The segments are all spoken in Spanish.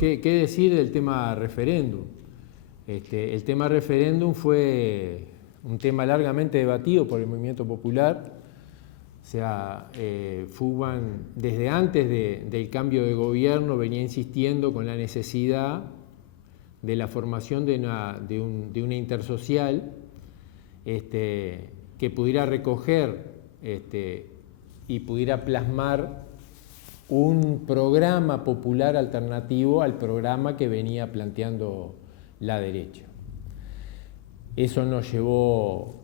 ¿qué decir del tema referéndum? El tema referéndum fue un tema largamente debatido por el movimiento popular. O sea, Fugman desde antes del cambio de gobierno venía insistiendo con la necesidad de la formación de una intersocial que pudiera recoger y pudiera plasmar un programa popular alternativo al programa que venía planteando la derecha. Eso nos llevó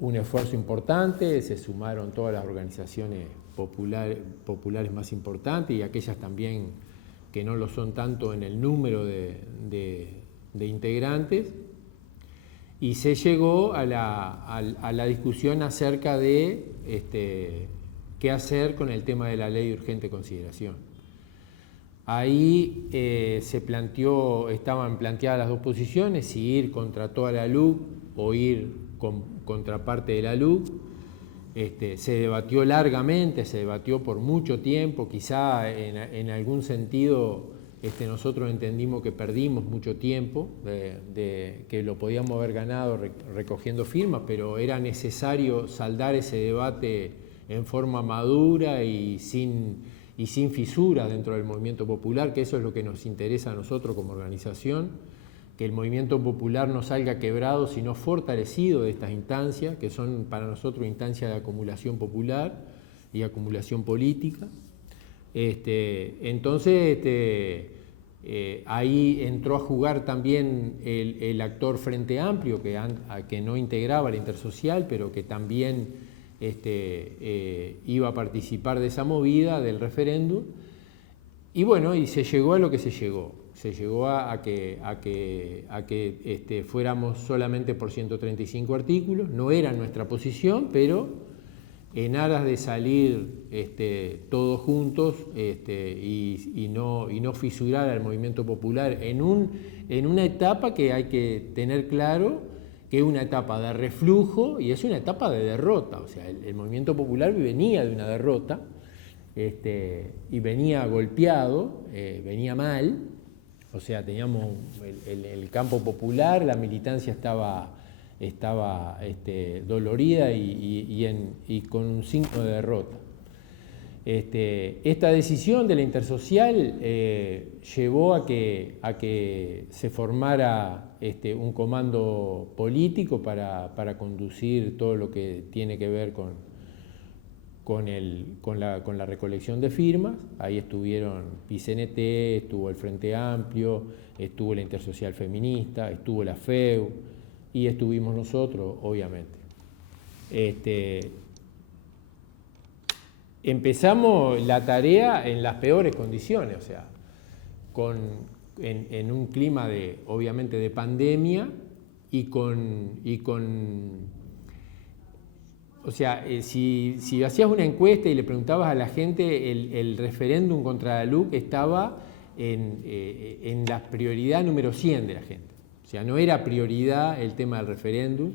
un esfuerzo importante, se sumaron todas las organizaciones populares más importantes y aquellas también que no lo son tanto en el número de integrantes, y se llegó a la discusión acerca de qué hacer con el tema de la ley de urgente consideración. Ahí estaban planteadas las dos posiciones, si ir contra toda la LUC o ir contra parte de la LUC. Se debatió largamente, se debatió por mucho tiempo, quizá en algún sentido nosotros entendimos que perdimos mucho tiempo, que lo podíamos haber ganado recogiendo firmas, pero era necesario saldar ese debate en forma madura y sin fisura dentro del movimiento popular, que eso es lo que nos interesa a nosotros como organización, que el movimiento popular no salga quebrado, sino fortalecido de estas instancias, que son para nosotros instancias de acumulación popular y acumulación política. Entonces, ahí entró a jugar también el actor Frente Amplio, que no integraba la intersocial, pero que también iba a participar de esa movida del referéndum. Y bueno, y se llegó a lo que se llegó. Se llegó a que fuéramos solamente por 135 artículos. No era nuestra posición, pero en aras de salir todos juntos y no fisurar al movimiento popular en una etapa que hay que tener claro que es una etapa de reflujo y es una etapa de derrota. O sea, el movimiento popular venía de una derrota y venía golpeado, venía mal. O sea, teníamos el campo popular, la militancia estaba dolorida y con un signo de derrota. Esta decisión de la intersocial llevó a que se formara un comando político para conducir todo lo que tiene que ver con la recolección de firmas. Ahí estuvieron PCNT, estuvo el Frente Amplio, estuvo la Intersocial Feminista, estuvo la FEU y estuvimos nosotros, obviamente. Empezamos la tarea en las peores condiciones, o sea, en un clima obviamente de pandemia y o sea, si hacías una encuesta y le preguntabas a la gente, el referéndum contra la LUC estaba en la prioridad número 100 de la gente. O sea, no era prioridad el tema del referéndum.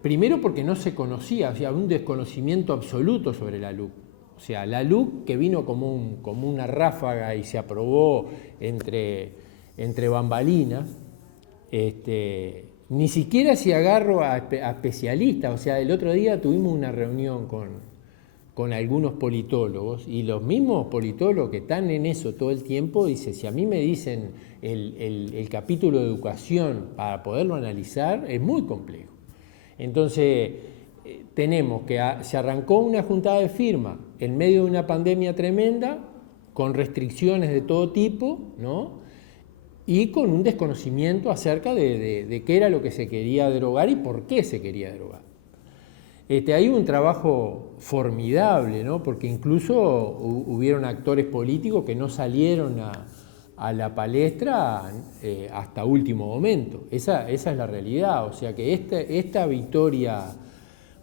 Primero porque no se conocía, o sea, había un desconocimiento absoluto sobre la LUC. O sea, la LUC que vino como una ráfaga y se aprobó entre bambalinas, ni siquiera si agarro a especialistas. O sea, el otro día tuvimos una reunión con algunos politólogos y los mismos politólogos que están en eso todo el tiempo dicen, si a mí me dicen el capítulo de educación para poderlo analizar, es muy complejo. Entonces, tenemos que se arrancó una juntada de firmas en medio de una pandemia tremenda, con restricciones de todo tipo, ¿no? Y con un desconocimiento acerca de qué era lo que se quería derogar y por qué se quería derogar. Hay un trabajo formidable, ¿no? Porque incluso hubieron actores políticos que no salieron a la palestra hasta último momento. Esa es la realidad. O sea que esta victoria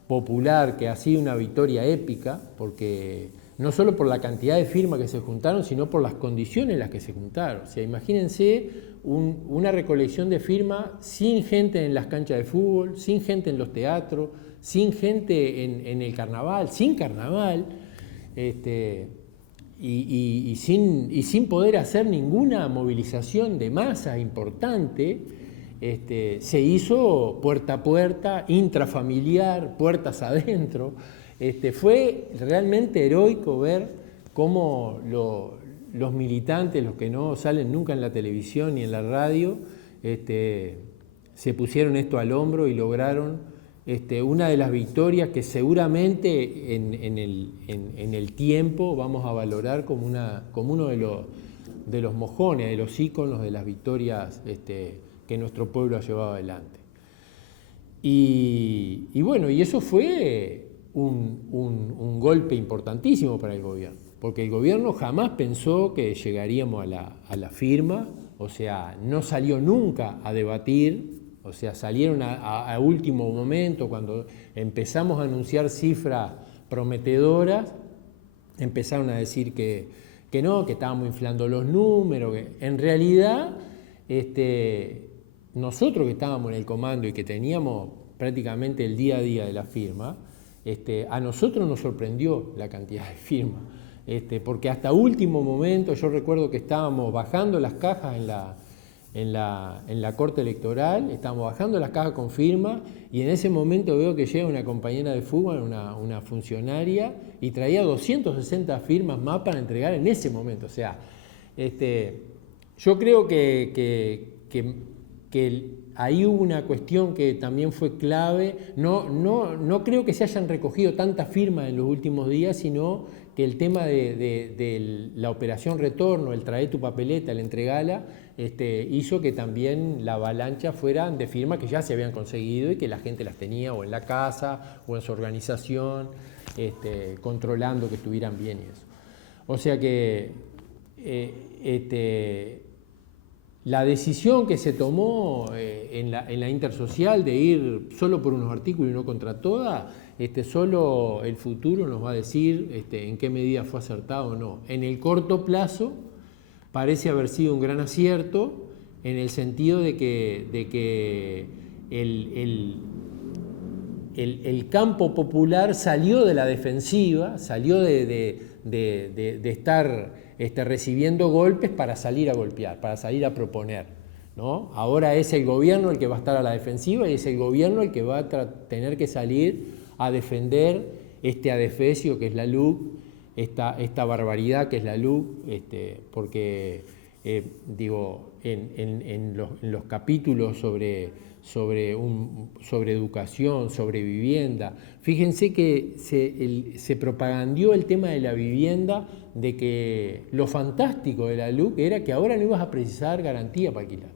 popular, que ha sido una victoria épica, porque no solo por la cantidad de firmas que se juntaron, sino por las condiciones en las que se juntaron. O sea, imagínense una recolección de firmas sin gente en las canchas de fútbol, sin gente en los teatros, sin gente en el carnaval, sin carnaval, y sin poder hacer ninguna movilización de masa importante, se hizo puerta a puerta, intrafamiliar, puertas adentro. Fue realmente heroico ver cómo los militantes, los que no salen nunca en la televisión ni en la radio, se pusieron esto al hombro y lograron una de las victorias que seguramente en el tiempo vamos a valorar como uno de los mojones, de los íconos de las victorias que nuestro pueblo ha llevado adelante. Y bueno, y eso fue un golpe importantísimo para el gobierno, porque el gobierno jamás pensó que llegaríamos a la firma, o sea, no salió nunca a debatir. O sea, salieron a último momento, cuando empezamos a anunciar cifras prometedoras, empezaron a decir que no, que estábamos inflando los números, que en realidad nosotros que estábamos en el comando y que teníamos prácticamente el día a día de la firma, a nosotros nos sorprendió la cantidad de firmas, porque hasta último momento, yo recuerdo que estábamos bajando las cajas en la Corte Electoral, estábamos bajando las cajas con firma y en ese momento veo que llega una compañera de fútbol, una funcionaria, y traía 260 firmas más para entregar en ese momento. O sea, yo creo que ahí hubo una cuestión que también fue clave. No creo que se hayan recogido tantas firmas en los últimos días, sino que el tema de la operación retorno, el traer tu papeleta, el entregala, hizo que también la avalancha fueran de firmas que ya se habían conseguido y que la gente las tenía o en la casa o en su organización, controlando que estuvieran bien y eso. O sea que la decisión que se tomó en la intersocial de ir solo por unos artículos y no contra todas, solo el futuro nos va a decir en qué medida fue acertado o no. En el corto plazo parece haber sido un gran acierto, en el sentido de que el campo popular salió de la defensiva, salió de estar recibiendo golpes para salir a golpear, para salir a proponer, ¿no? Ahora es el gobierno el que va a estar a la defensiva y es el gobierno el que va a tener que salir a defender este adefesio que es la LUC, esta barbaridad que es la LUC, porque en los capítulos sobre educación, sobre vivienda, fíjense que se propagandió el tema de la vivienda, de que lo fantástico de la LUC era que ahora no ibas a precisar garantía para alquilar.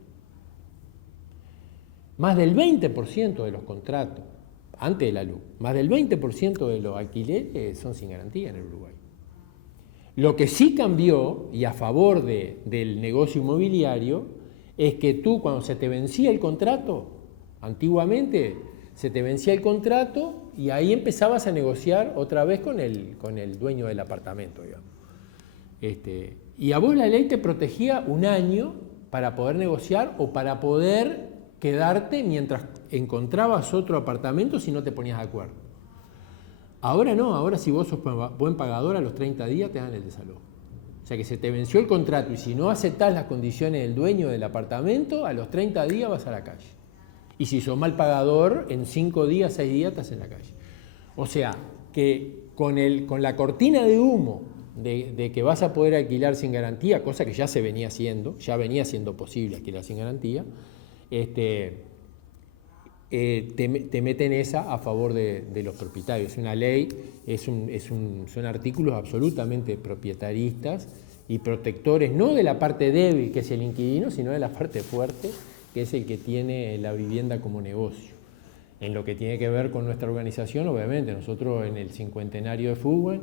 Más del 20% de los contratos, antes de la LUC, más del 20% de los alquileres son sin garantía en el Uruguay. Lo que sí cambió, y a favor del negocio inmobiliario, es que tú, cuando se te vencía el contrato, antiguamente se te vencía el contrato y ahí empezabas a negociar otra vez con el dueño del apartamento, digamos. Y a vos la ley te protegía un año para poder negociar o para poder quedarte mientras encontrabas otro apartamento si no te ponías de acuerdo. Ahora no, ahora si vos sos buen pagador, a los 30 días te dan el desalojo. O sea que se te venció el contrato y si no aceptás las condiciones del dueño del apartamento, a los 30 días vas a la calle. Y si sos mal pagador, en 5 días, 6 días estás en la calle. O sea que con la cortina de humo de que vas a poder alquilar sin garantía, cosa que ya se venía haciendo, ya venía siendo posible alquilar sin garantía, te meten esa a favor de los propietarios. Es una ley, son artículos absolutamente propietaristas y protectores, no de la parte débil, que es el inquilino, sino de la parte fuerte, que es el que tiene la vivienda como negocio. En lo que tiene que ver con nuestra organización, obviamente, nosotros en el cincuentenario de fútbol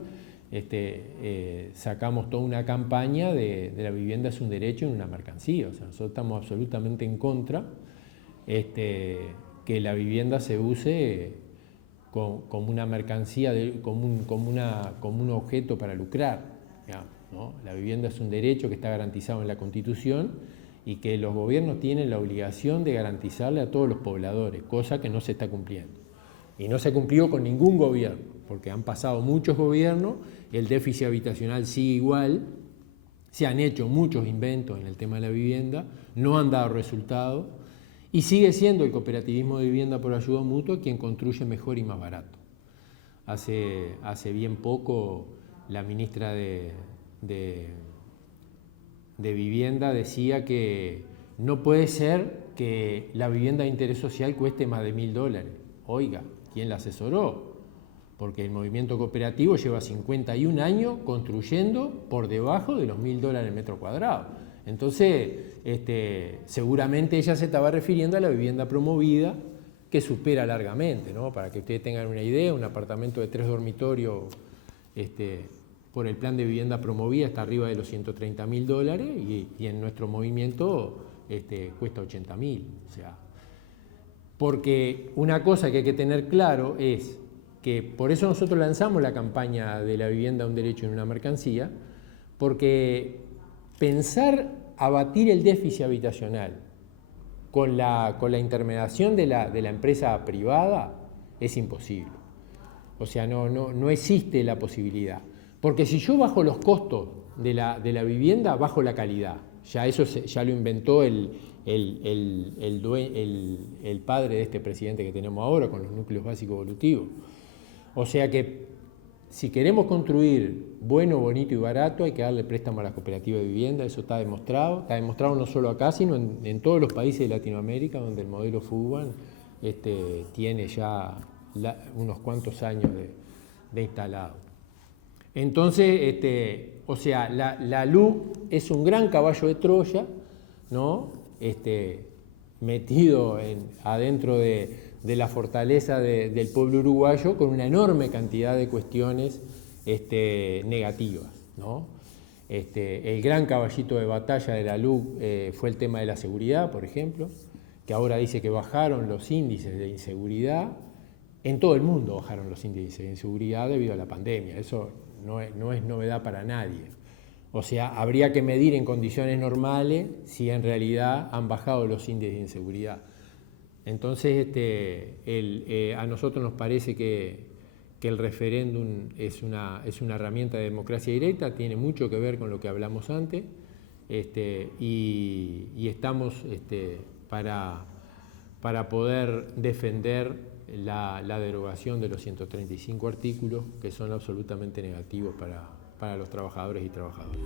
sacamos toda una campaña de la vivienda es un derecho y una mercancía. O sea, nosotros estamos absolutamente en contra que la vivienda se use como una mercancía, como un objeto para lucrar, digamos, ¿no? La vivienda es un derecho que está garantizado en la Constitución y que los gobiernos tienen la obligación de garantizarle a todos los pobladores, cosa que no se está cumpliendo. Y no se cumplió con ningún gobierno. porque han pasado muchos gobiernos, el déficit habitacional sigue igual, se han hecho muchos inventos en el tema de la vivienda, no han dado resultados, y sigue siendo el cooperativismo de vivienda por ayuda mutua quien construye mejor y más barato. Hace bien poco la ministra de Vivienda decía que no puede ser que la vivienda de interés social cueste más de $1.000. Oiga, ¿quién la asesoró? Porque el movimiento cooperativo lleva 51 años construyendo por debajo de los $1.000 el metro cuadrado. Entonces, seguramente ella se estaba refiriendo a la vivienda promovida, que supera largamente, ¿no? Para que ustedes tengan una idea, un apartamento de 3 dormitorios por el plan de vivienda promovida está arriba de los $130.000 y en nuestro movimiento cuesta $80.000. O sea, porque una cosa que hay que tener claro es que por eso nosotros lanzamos la campaña de la vivienda un derecho y una mercancía, porque pensar abatir el déficit habitacional con la intermediación de la empresa privada es imposible. O sea, no existe la posibilidad. Porque si yo bajo los costos de la vivienda, bajo la calidad. Ya eso ya lo inventó el padre de este presidente que tenemos ahora con los núcleos básicos evolutivos. O sea que si queremos construir bueno, bonito y barato, hay que darle préstamo a las cooperativas de vivienda, eso está demostrado no solo acá, sino en todos los países de Latinoamérica, donde el modelo FUBAN tiene ya unos cuantos años de instalado. Entonces, o sea, la LUC es un gran caballo de Troya, ¿no? Metido adentro de la fortaleza del pueblo uruguayo con una enorme cantidad de cuestiones negativas, ¿no? El gran caballito de batalla de la LUC fue el tema de la seguridad, por ejemplo, que ahora dice que bajaron los índices de inseguridad. En todo el mundo bajaron los índices de inseguridad debido a la pandemia, eso no es novedad para nadie. O sea, habría que medir en condiciones normales si en realidad han bajado los índices de inseguridad. Entonces, a nosotros nos parece que el referéndum es una herramienta de democracia directa, tiene mucho que ver con lo que hablamos antes, y estamos para poder defender la derogación de los 135 artículos que son absolutamente negativos para los trabajadores y trabajadoras.